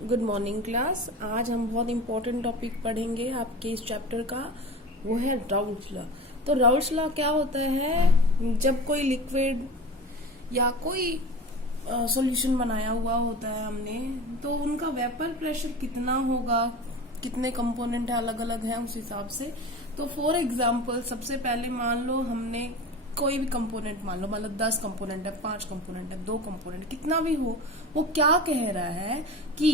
Good morning class. आज हम बहुत इम्पोर्टेंट टॉपिक पढ़ेंगे आपके इस चैप्टर का, वो है राउल्स लॉ। तो राउल्स लॉ क्या होता है? जब कोई लिक्विड या कोई सॉल्यूशन बनाया हुआ होता है हमने, तो उनका वेपर प्रेशर कितना होगा, कितने कंपोनेंट है, अलग अलग है उस हिसाब से। तो फॉर एग्जाम्पल सबसे पहले मान लो हमने कोई भी कंपोनेंट मान लो, मतलब 10 कंपोनेंट है, 5 कंपोनेंट है, 2 कंपोनेंट, कितना भी हो, वो क्या कह रहा है कि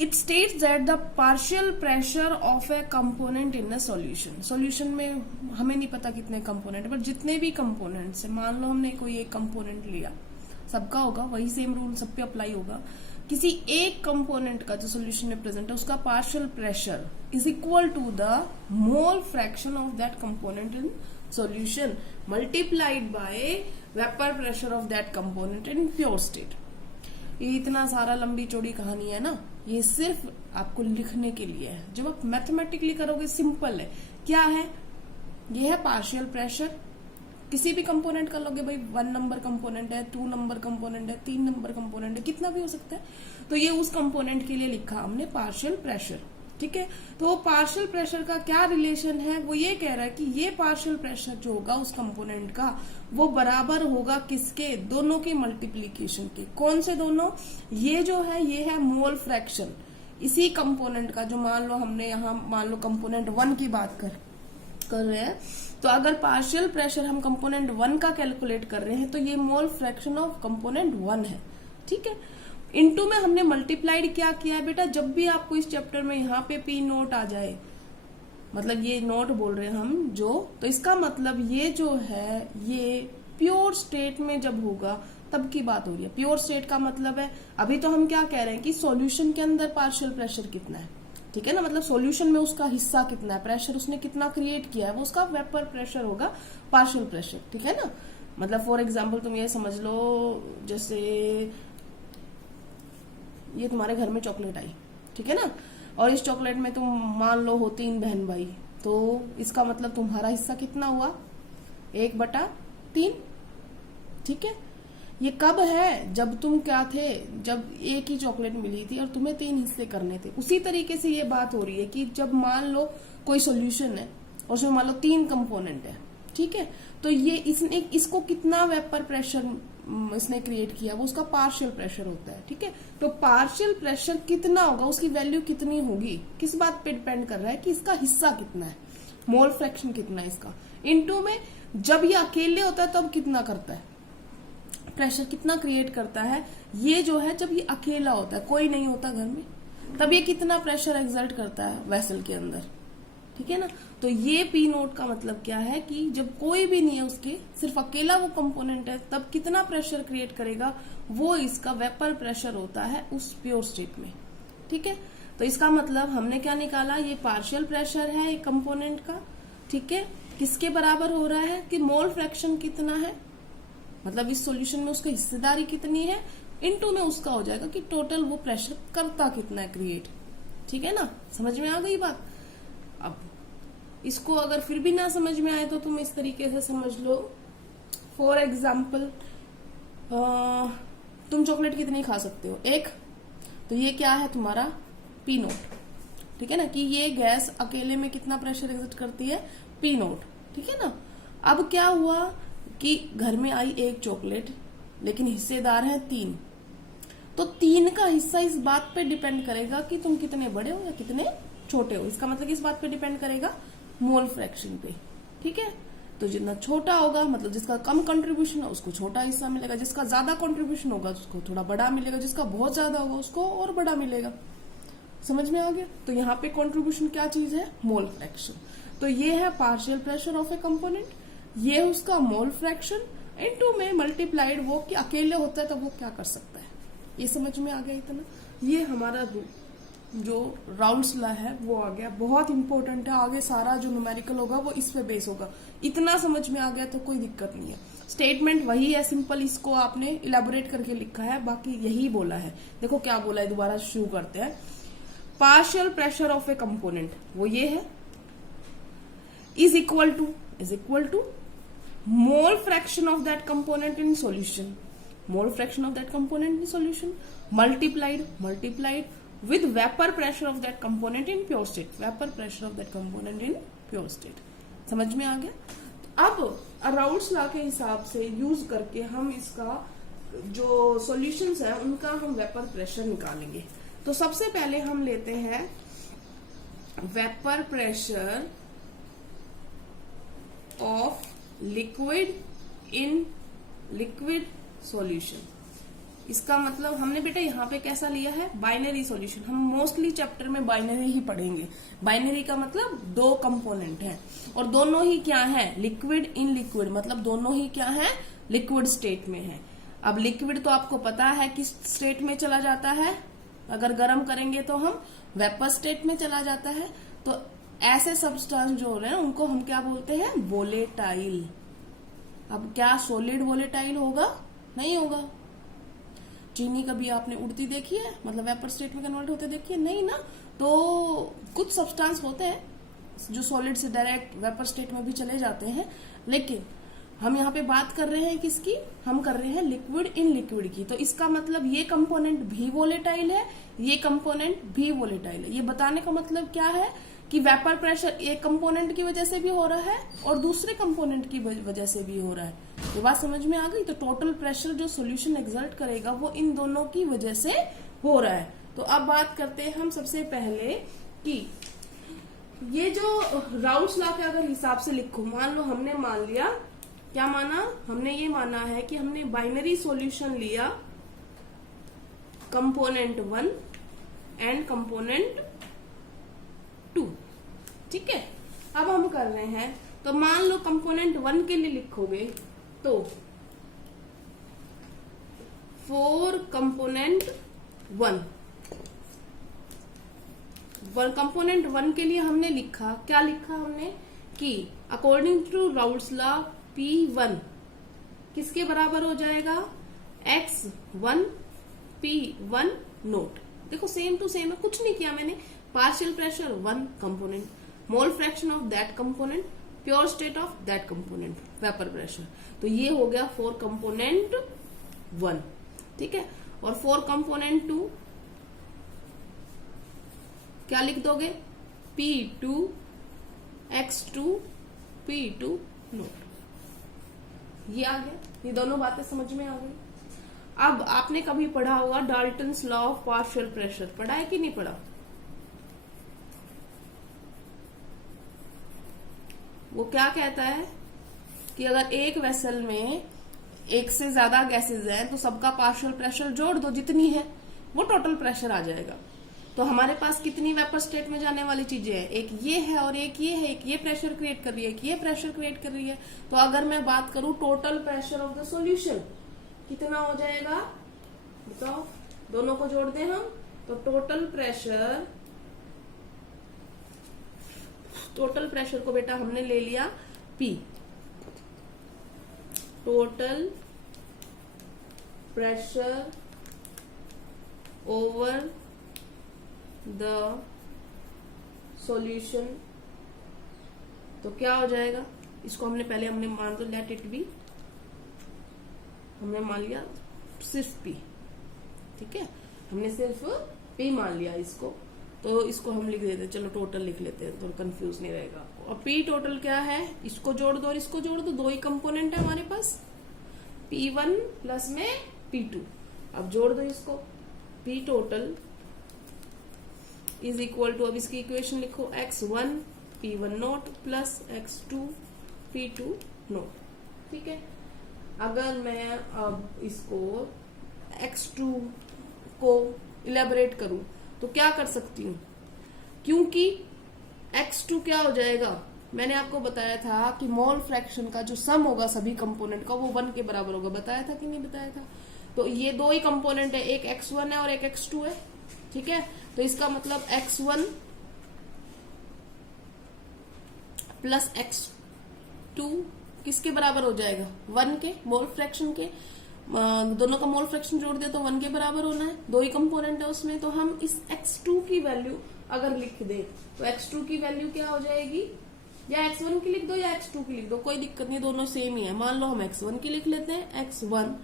it states that the partial pressure of a component in a solution. Solution में हमें नहीं पता कितने कंपोनेंट है, बट जितने भी कंपोनेंट्स है, मान लो हमने कोई एक कंपोनेंट लिया, सबका होगा वही सेम रूल सब पे अप्लाई होगा। किसी एक कंपोनेंट का जो सॉल्यूशन में प्रेजेंट है उसका partial pressure is equal to the mole fraction of that component in solution multiplied by vapor pressure of that component in pure state। ये इतना सारा लंबी चौड़ी कहानी है ना, ये सिर्फ आपको लिखने के लिए है। जब आप मैथमेटिकली करोगे सिंपल है। क्या है ये? है पार्शियल प्रेशर। किसी भी कंपोनेंट का लोगे भाई, 1 नंबर कंपोनेंट है, 2 नंबर कंपोनेंट है, 3 नंबर कंपोनेंट है, कितना भी हो सकता है। तो ये उस कंपोनेंट के लिए लिखा हमने पार्शियल प्रेशर, ठीक है। तो वो पार्शियल प्रेशर का क्या रिलेशन है? वो ये कह रहा है कि ये पार्शियल प्रेशर जो होगा उस कंपोनेंट का, वो बराबर होगा किसके? दोनों की मल्टीप्लीकेशन के। कौन से दोनों? ये जो है ये है मोल फ्रैक्शन इसी कंपोनेंट का, जो मान लो हमने यहाँ मान लो कंपोनेंट 1 की बात कर रहे हैं। तो अगर पार्शियल प्रेशर हम कंपोनेंट 1 का कैलकुलेट कर रहे हैं तो ये मोल फ्रैक्शन ऑफ कंपोनेंट 1 है, ठीक है। इनटू में हमने मल्टीप्लाइड क्या किया है बेटा? जब भी आपको इस चैप्टर में यहाँ पे पी नोट आ जाए, मतलब ये नोट बोल रहे हैं हम जो, तो इसका मतलब ये जो है ये प्योर स्टेट में जब होगा तब की बात हो रही है। प्योर स्टेट का मतलब है, अभी तो हम क्या कह रहे हैं कि सॉल्यूशन के अंदर पार्शियल प्रेशर कितना है, ठीक है ना। मतलब सॉल्यूशन में उसका हिस्सा कितना है, प्रेशर उसने कितना क्रिएट किया है, वो उसका वेपर प्रेशर होगा, पार्शियल प्रेशर, ठीक है ना। मतलब फॉर एग्जाम्पल तुम ये समझ लो, जैसे ये तुम्हारे घर में चॉकलेट आई, ठीक है ना, और इस चॉकलेट में तुम मान लो हो 3 बहन भाई, तो इसका मतलब तुम्हारा हिस्सा कितना हुआ? 1/3, ठीक है। ये कब है? जब तुम क्या थे, जब एक ही चॉकलेट मिली थी और तुम्हें 3 हिस्से करने थे। उसी तरीके से ये बात हो रही है कि जब मान लो कोई सॉल्यूशन है और उसमें मान लो 3 कंपोनेंट है, ठीक है, तो ये इसको कितना वेपर प्रेशर इसने क्रिएट किया, वो उसका पार्शियल प्रेशर होता है, ठीक है। तो पार्शियल प्रेशर कितना होगा, उसकी वैल्यू कितनी होगी, किस बात पे डिपेंड कर रहा है कि इसका हिस्सा कितना है, मोल फ्रैक्शन कितना है इसका। इनटू में जब ये अकेले होता है तब कितना करता है, प्रेशर कितना क्रिएट करता है, ये जो है जब ये अकेला होता है, कोई नहीं होता घर में, तब ये कितना प्रेशर एक्सर्ट करता है वेसल के अंदर, ठीक है ना। तो ये पी नोट का मतलब क्या है कि जब कोई भी नहीं है उसके, सिर्फ अकेला वो कंपोनेंट है, तब कितना प्रेशर क्रिएट करेगा, वो इसका वेपर प्रेशर होता है उस प्योर स्टेट में, ठीक है। तो इसका मतलब हमने क्या निकाला, ये पार्शियल प्रेशर है एक कंपोनेंट का, ठीक है। किसके बराबर हो रहा है कि मोल फ्रैक्शन कितना है, मतलब इस सॉल्यूशन में उसकी हिस्सेदारी कितनी है, इनटू में उसका हो जाएगा कि टोटल वो प्रेशर करता कितना है क्रिएट, ठीक है ना। समझ में आ गई बात? अब इसको अगर फिर भी ना समझ में आए तो तुम इस तरीके से समझ लो। फॉर एग्जाम्पल तुम चॉकलेट कितनी खा सकते हो? 1। तो ये क्या है तुम्हारा पी नोट, ठीक है ना, कि ये गैस अकेले में कितना प्रेशर एक्सर्ट करती है, पी नोट, ठीक है ना। अब क्या हुआ कि घर में आई 1 चॉकलेट, लेकिन हिस्सेदार हैं 3, तो 3 का हिस्सा इस बात पे डिपेंड करेगा कि तुम कितने बड़े हो या कितने छोटे हो। इसका मतलब इस बात पे डिपेंड करेगा मोल फ्रैक्शन पे, ठीक है। तो जितना छोटा होगा, मतलब जिसका कम कंट्रीब्यूशन है उसको छोटा हिस्सा मिलेगा, जिसका ज्यादा कंट्रीब्यूशन होगा उसको थोड़ा बड़ा मिलेगा, जिसका बहुत ज्यादा होगा उसको और बड़ा मिलेगा। समझ में आ गया? तो यहाँ पे कंट्रीब्यूशन क्या चीज है? Mole fraction. तो ये है partial pressure of a component, ये है उसका मोल फ्रैक्शन, इनटू में मल्टीप्लाइड वो कि अकेले होता है तो वो क्या कर सकता है। ये समझ में आ गया इतना? ये हमारा जो राउल्स लॉ है वो आ गया, बहुत इंपॉर्टेंट है। आगे सारा जो न्यूमेरिकल होगा वो इस पे बेस होगा। इतना समझ में आ गया तो कोई दिक्कत नहीं है। स्टेटमेंट वही है, सिंपल इसको आपने इलेबोरेट करके लिखा है, बाकी यही बोला है। देखो क्या बोला है, दोबारा शुरू करते हैं। Partial pressure of a component वो ये है, is equal to mole fraction of that component in solution. Mole fraction of that component in solution multiplied with vapor pressure of that component in pure state, vapor pressure of that component in pure state। समझ में आ गया। अब Raoult's law के हिसाब से use करके हम इसका जो सॉल्यूशंस है उनका हम वेपर प्रेशर निकालेंगे। तो सबसे पहले हम लेते हैं vapour pressure of liquid in liquid solution. इसका मतलब हमने बेटा यहाँ पे कैसा लिया है, बाइनरी सॉल्यूशन। हम मोस्टली चैप्टर में बाइनरी ही पढ़ेंगे। बाइनरी का मतलब दो कंपोनेंट हैं और दोनों ही क्या है, लिक्विड इन लिक्विड, मतलब दोनों ही क्या है, लिक्विड स्टेट में है। अब लिक्विड तो आपको पता है किस स्टेट में चला जाता है, अगर गर्म करेंगे तो हम वेपर स्टेट में चला जाता है। तो ऐसे सब्सटेंस जो हो रहे हैं उनको हम क्या बोलते हैं, वोलेटाइल। अब क्या सॉलिड वोलेटाइल होगा, नहीं होगा। चीनी कभी आपने उड़ती देखी है, मतलब वेपर स्टेट में कन्वर्ट होते देखी है, नहीं ना। तो कुछ सब्सटेंस होते हैं जो सॉलिड से डायरेक्ट वेपर स्टेट में भी चले जाते हैं, लेकिन हम यहाँ पे बात कर रहे हैं किसकी, हम कर रहे हैं लिक्विड इन लिक्विड की। तो इसका मतलब ये कंपोनेंट भी वोलेटाइल है, ये कंपोनेंट भी वोलेटाइल है। ये बताने का मतलब क्या है कि वेपर प्रेशर एक कंपोनेंट की वजह से भी हो रहा है और दूसरे कंपोनेंट की वजह से भी हो रहा है। ये बात समझ में आ गई। तो टोटल प्रेशर जो सॉल्यूशन एक्सर्ट करेगा वो इन दोनों की वजह से हो रहा है। तो अब बात करते हैं हम सबसे पहले कि ये जो राउल्स लॉ के अगर हिसाब से लिखो, मान लो हमने मान लिया, क्या माना, हमने ये माना है कि हमने बाइनरी सॉल्यूशन लिया कंपोनेंट 1 एंड कंपोनेंट 2, ठीक है। अब हम कर रहे हैं, तो मान लो कंपोनेंट 1 के लिए लिखोगे तो 4 कंपोनेंट 1, कंपोनेंट 1 के लिए हमने लिखा, क्या लिखा हमने कि according to Raoult's law P1 किसके बराबर हो जाएगा, X1 P1 नोट। देखो सेम टू सेम है, कुछ नहीं किया मैंने। Partial pressure 1 component, mole fraction of that component, pure state of that component, vapour pressure. तो ये हो गया 4 कंपोनेंट 1, ठीक है। और 4 कंपोनेंट 2 क्या लिख दोगे, P2 X2 P2 नोट। ये आ गया, ये दोनों बातें समझ में आ गई। अब आपने कभी पढ़ा होगा Dalton's law of partial pressure, पढ़ा है कि नहीं पढ़ा, वो क्या कहता है कि अगर एक वेसल में एक से ज्यादा गैसेज हैं तो सबका पार्शियल प्रेशर जोड़ दो, जितनी है वो टोटल प्रेशर आ जाएगा। तो हमारे पास कितनी वेपर स्टेट में जाने वाली चीजें हैं, एक ये है और एक ये है, एक ये प्रेशर क्रिएट कर रही है, एक ये प्रेशर क्रिएट कर रही है। तो अगर मैं बात करूं total pressure of the solution कितना हो जाएगा, बताओ, दोनों को जोड़ दें हम, तो टोटल प्रेशर को बेटा हमने ले लिया P, total pressure over the solution. तो क्या हो जाएगा, इसको हमने मान लो लेट इट बी, हमने मान लिया सिर्फ P, ठीक है, हमने सिर्फ P मान लिया इसको। तो इसको हम लिख देते हैं, चलो टोटल लिख लेते हैं तो कंफ्यूज नहीं रहेगा। और P टोटल क्या है, इसको जोड़ दो और इसको जोड़ दो, दो ही कंपोनेंट है हमारे पास, P1 प्लस में P2। अब जोड़ दो इसको, P total is equal to, अब इसकी इक्वेशन लिखो, X1 P1 note plus X2 P2 note, ठीक है। अगर मैं अब इसको X2 को इलेबोरेट करूं तो क्या कर सकती हूं, क्योंकि X2 क्या हो जाएगा, मैंने आपको बताया था कि मोल फ्रैक्शन का जो सम होगा सभी कंपोनेंट का वो 1 के बराबर होगा, बताया था कि नहीं बताया था। तो ये दो ही कंपोनेंट है, एक X1 है और एक X2 है, ठीक है। तो इसका मतलब X1 प्लस X2 किसके बराबर हो जाएगा, 1 के, मोल फ्रैक्शन के। दोनों का मोल फ्रैक्शन जोड़ दे तो 1 के बराबर होना है, दो ही कंपोनेंट है उसमें। तो हम इस X2 की वैल्यू अगर लिख दे तो X2 की वैल्यू क्या हो जाएगी, या X1 की लिख दो या X2 की लिख दो, कोई दिक्कत नहीं, दोनों सेम ही है। मान लो हम X1 की लिख लेते हैं, X1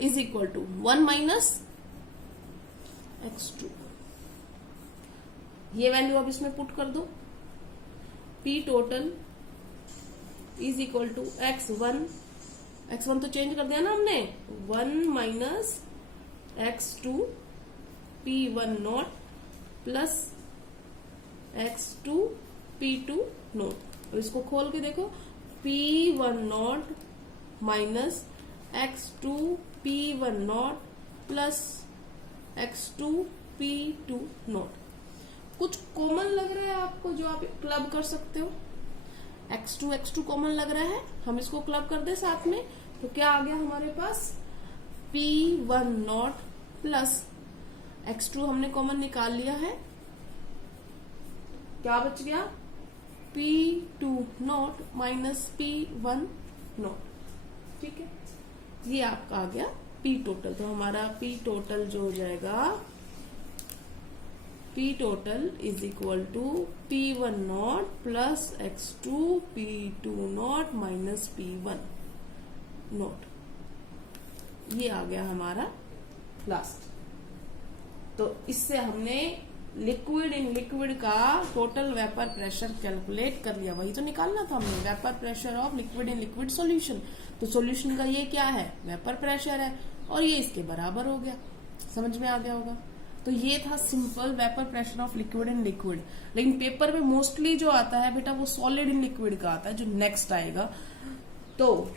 is equal to 1 minus x2। ये वैल्यू अब इसमें पुट कर दो। P total is equal to x1 तो चेंज कर दिया ना हमने, 1 minus x2 P1 not plus x2 P2 not. और इसको खोल के देखो, P1 not minus x2 P1 not plus x2 P2 not. कुछ कॉमन लग रहा है आपको जो आप क्लब कर सकते हो? x2 कॉमन लग रहा है, हम इसको क्लब कर दे साथ में, तो क्या आ गया हमारे पास? P1 नॉट प्लस x2 हमने कॉमन निकाल लिया है, क्या बच गया? P2 not minus P1 not. ठीक है, ये आपका आ गया P टोटल। तो हमारा P टोटल जो हो जाएगा, P total is equal to P1 not plus x2 P2 not minus P1 not. ये आ गया हमारा लास्ट। तो इससे हमने लिक्विड इन लिक्विड का टोटल वेपर प्रेशर कैलकुलेट कर लिया। वही तो निकालना था हमने, vapour pressure of liquid in liquid solution. तो सॉल्यूशन का ये क्या है? वेपर प्रेशर है, और ये इसके बराबर हो गया। समझ में आ गया होगा। तो ये था simple vapour pressure of liquid in liquid. लेकिन पेपर में मोस्टली जो आता है बेटा वो सॉलिड इन लिक्विड का आता है, जो नेक्स्ट आएगा। तो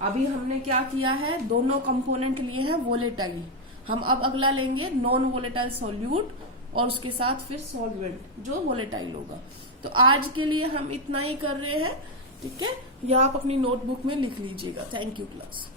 अभी हमने क्या किया है, दोनों कंपोनेंट लिए हैं वोलेटाइल। हम अब अगला लेंगे नॉन वोलेटाइल सॉल्यूट, और उसके साथ फिर सॉल्वेंट जो वोलेटाइल होगा। तो आज के लिए हम इतना ही कर रहे हैं। ठीक है, यह आप अपनी नोटबुक में लिख लीजिएगा। Thank you class.